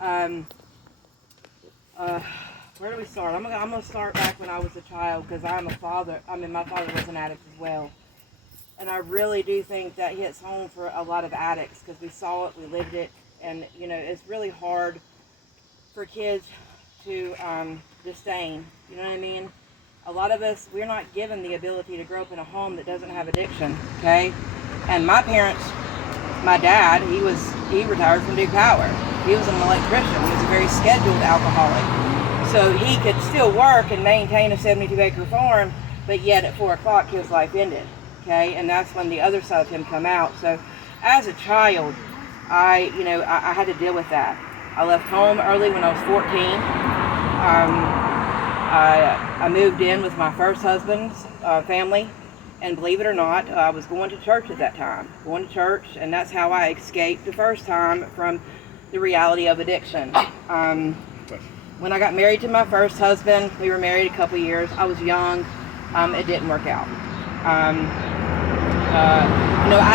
Um, where do we start? I'm gonna start back when I was a child, because I'm a father. I mean, my father was an addict as well, and I really do think that hits home for a lot of addicts, because we saw it, we lived it, and it's really hard for kids to disdain. You know what I mean? A lot of us, we're not given the ability to grow up in a home that doesn't have addiction. Okay, and my parents, my dad, he retired from Duke Power. He was an electrician. He was a very scheduled alcoholic. So he could still work and maintain a 72-acre farm, but yet at 4 o'clock his life ended. Okay, and that's when the other side of him come out. So as a child, I had to deal with that. I left home early when I was 14. I moved in with my first husband's family. And believe it or not, I was going to church at that time. Going to church, and that's how I escaped the first time from the reality of addiction. When I got married to my first husband, we were married a couple years. I was young. It didn't work out. I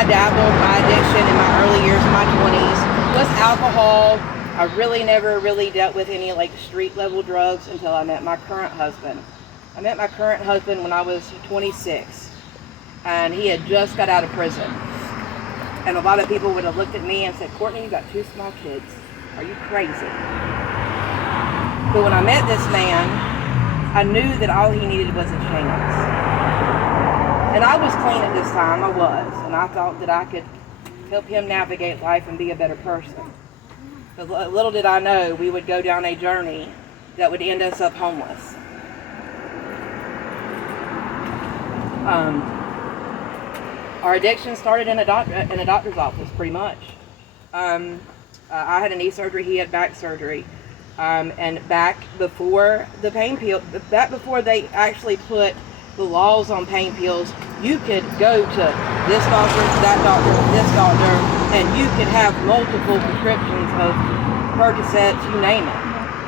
dabbled my addiction in my early years, in my 20s, with alcohol. I really never dealt with any street level drugs until I met my current husband. I met my current husband when I was 26. And he had just got out of prison. And a lot of people would have looked at me and said, "Courtney, you got 2 small kids. Are you crazy?" But when I met this man, I knew that all he needed was a chance. And I was clean at this time, I was. And I thought that I could help him navigate life and be a better person. But little did I know we would go down a journey that would end us up homeless. Our addiction started in a doctor's office, pretty much. I had a knee surgery, he had back surgery. And back before the pain pill, back before they actually put the laws on pain pills, you could go to this doctor, that doctor, this doctor, and you could have multiple prescriptions of Percocets, you name it.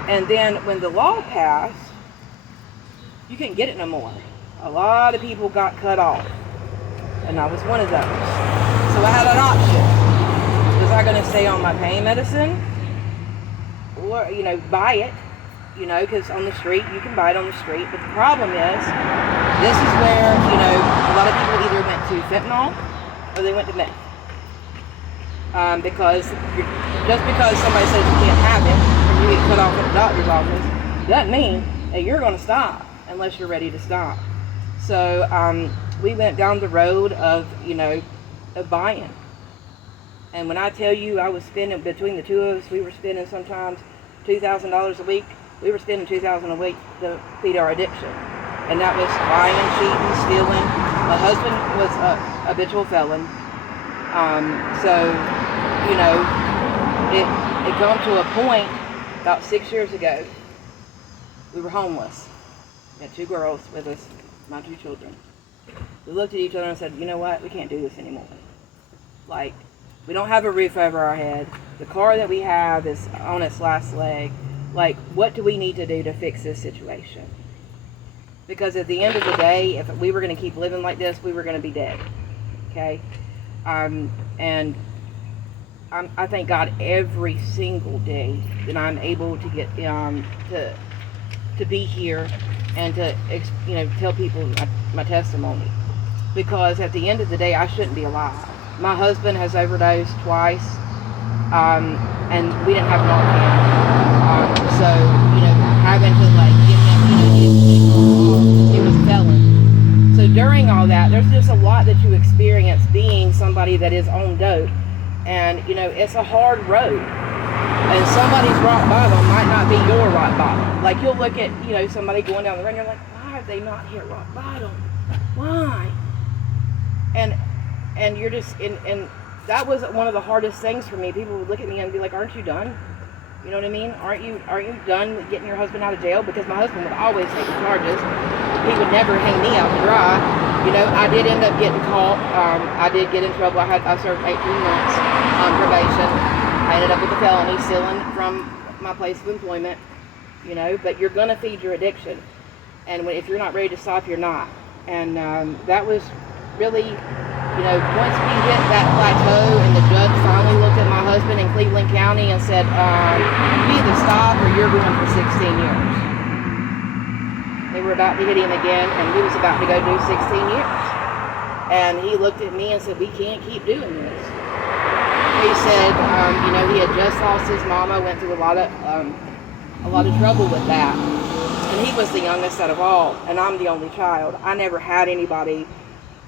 And then when the law passed, you couldn't get it no more. A lot of people got cut off. And I was one of those. So I had an option. Was I going to stay on my pain medicine? Or, buy it? Because on the street, you can buy it on the street. But the problem is, this is where, a lot of people either went to fentanyl or they went to meth. Because just because somebody says you can't have it, or you get cut off at the doctor's office, doesn't mean that you're going to stop unless you're ready to stop. So, we went down the road of buying. And when I tell you I was spending, between the two of us, we were spending sometimes $2,000 a week. We were spending $2,000 a week to feed our addiction. And that was lying, cheating, stealing. My husband was a habitual felon. It come to a point about 6 years ago, we were homeless. We had 2 girls with us, my 2 children. We looked at each other and said, you know what, we can't do this anymore. We don't have a roof over our head. The car that we have is on its last leg. What do we need to do to fix this situation? Because at the end of the day, if we were going to keep living like this, we were going to be dead. Okay? And I thank God every single day that I'm able to get to be here and to tell people my testimony. Because at the end of the day, I shouldn't be alive. My husband has overdosed twice, and we didn't have Narcan. So having to give him, he was a felon. So during all that, there's just a lot that you experience being somebody that is on dope, and it's a hard road. And somebody's rock bottom might not be your rock bottom. You'll look at somebody going down the road, and you're like, why have they not hit rock bottom? Why? And you're just and that was one of the hardest things for me. People would look at me and be like, aren't you done? You know what I mean? Aren't you done getting your husband out of jail? Because my husband would always take the charges. He would never hang me out to dry. I did end up getting caught. I did get in trouble. I served 18 months on probation. I ended up with a felony, stealing from my place of employment. But you're gonna feed your addiction, and if you're not ready to stop, you're not. And that was really once we hit that plateau and the judge finally looked at my husband in Cleveland County and said, you either stop or you're going for 16 years. They were about to hit him again, and we was about to go do 16 years. And he looked at me and said, we can't keep doing this. He said, he had just lost his mama, went through a lot of trouble with that. And he was the youngest out of all, and I'm the only child. I never had anybody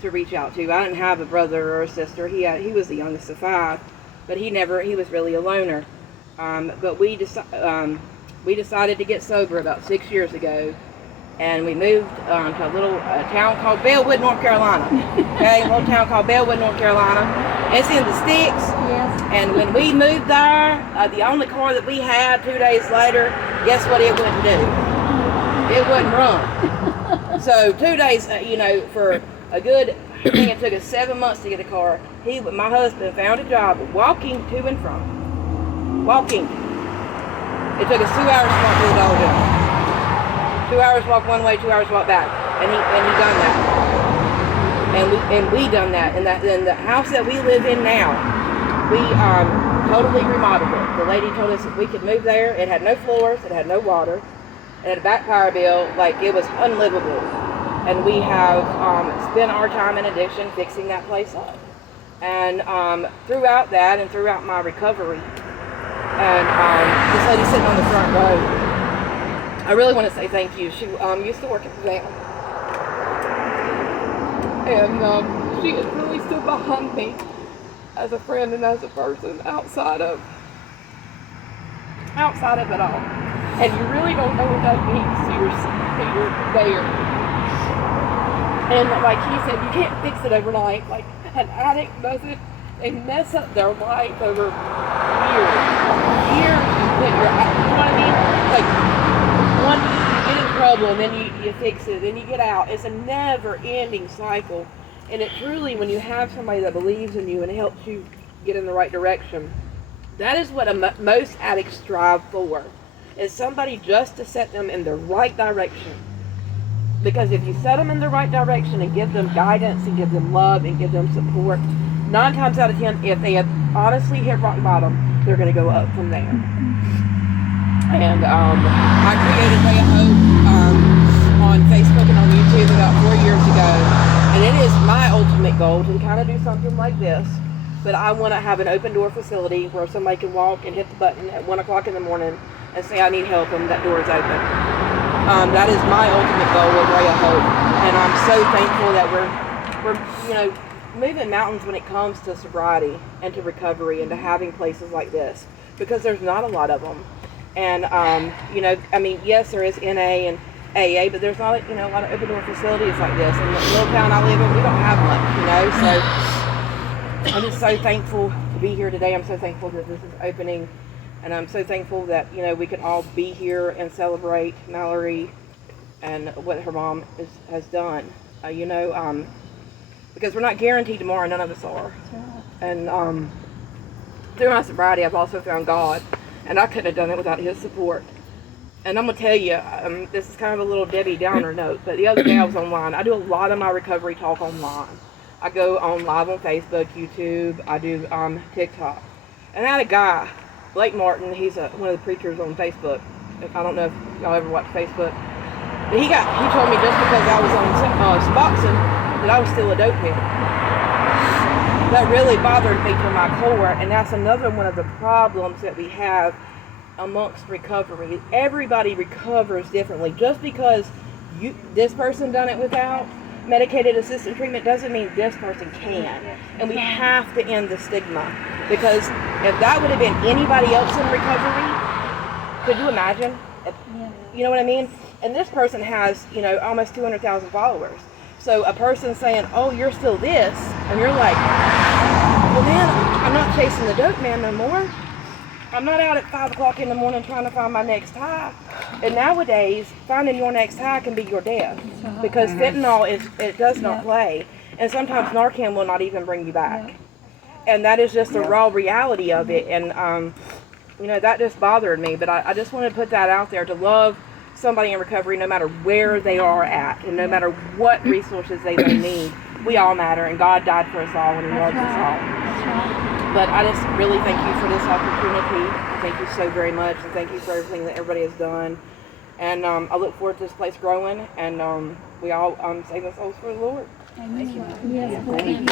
to reach out to. I didn't have a brother or a sister. He was the youngest of 5, but he was really a loner. But we decided to get sober about 6 years ago, and we moved to a little town called Bellwood, North Carolina. Okay, a little town called Bellwood, North Carolina. It's in the sticks. Yes. And when we moved there, the only car that we had 2 days later, guess what it wouldn't do? It wouldn't run. So 2 days, for a good, I think it took us 7 months to get a car. My husband found a job walking to and from. Walking. It took us 2 hours to walk to the Dollar General. 2 hours walk one way, 2 hours walk back, and he done that, and we done that, and the house that we live in now, we totally remodeled it. The lady told us if we could move there. It had no floors, it had no water, it had a back power bill, like it was unlivable, and we have spent our time in addiction fixing that place up, and throughout that and throughout my recovery, and this lady sitting on the front row. I really want to say thank you. She used to work at the van, and she has really stood behind me as a friend and as a person outside of it all. And you really don't know what that means to you're there. And like he said, you can't fix it overnight. Like an addict doesn't. They mess up their life over years. That you know what I mean? Like. One, you get in trouble, and then you fix it, then you get out. It's a never-ending cycle, and it truly, when you have somebody that believes in you and helps you get in the right direction, that is what most addicts strive for, is somebody just to set them in the right direction. Because if you set them in the right direction and give them guidance and give them love and give them support, 9 times out of 10, if they have honestly hit rock bottom, they're going to go up from there. And I created Ray of Hope on Facebook and on YouTube about 4 years ago. And it is my ultimate goal to kind of do something like this. But I want to have an open door facility where somebody can walk and hit the button at 1 o'clock in the morning and say, I need help, and that door is open. That is my ultimate goal with Ray of Hope. And I'm so thankful that we're moving mountains when it comes to sobriety and to recovery and to having places like this. Because there's not a lot of them. And, yes, there is NA and AA, but there's not, a lot of open door facilities like this. In the little town I live in, we don't have much, So I'm just so thankful to be here today. I'm so thankful that this is opening. And I'm so thankful that, we can all be here and celebrate Malorie and what her mom has done. Because we're not guaranteed tomorrow, none of us are. And through my sobriety, I've also found God. And I couldn't have done it without his support. And I'm going to tell you, this is kind of a little Debbie Downer note, but the other day I was online. I do a lot of my recovery talk online. I go on live on Facebook, YouTube, I do TikTok. And I had a guy, Blake Martin, he's one of the preachers on Facebook. I don't know if y'all ever watch Facebook. But he told me just because I was on Suboxone that I was still a dope head. That really bothered me to my core, and that's another one of the problems that we have amongst recovery. Everybody recovers differently. Just because this person done it without medicated assisted treatment doesn't mean this person can. And we have to end the stigma, because if that would have been anybody else in recovery, could you imagine? You know what I mean? And this person has, almost 200,000 followers. So a person saying, oh, you're still this, and you're like, well, man, I'm not chasing the dope man no more. I'm not out at 5 o'clock in the morning trying to find my next high. And nowadays, finding your next high can be your death, because fentanyl it does not play. And sometimes Narcan will not even bring you back. And that is just the raw reality of it. And, that just bothered me. But I just wanted to put that out there, to love somebody in recovery, no matter where they are at, and no matter what resources they may need. We all matter, and God died for us all, and He loves us all. But I just really thank you for this opportunity. Thank you so very much, and thank you for everything that everybody has done. And I look forward to this place growing, and we all saving souls for the Lord. Amen. Yes, amen.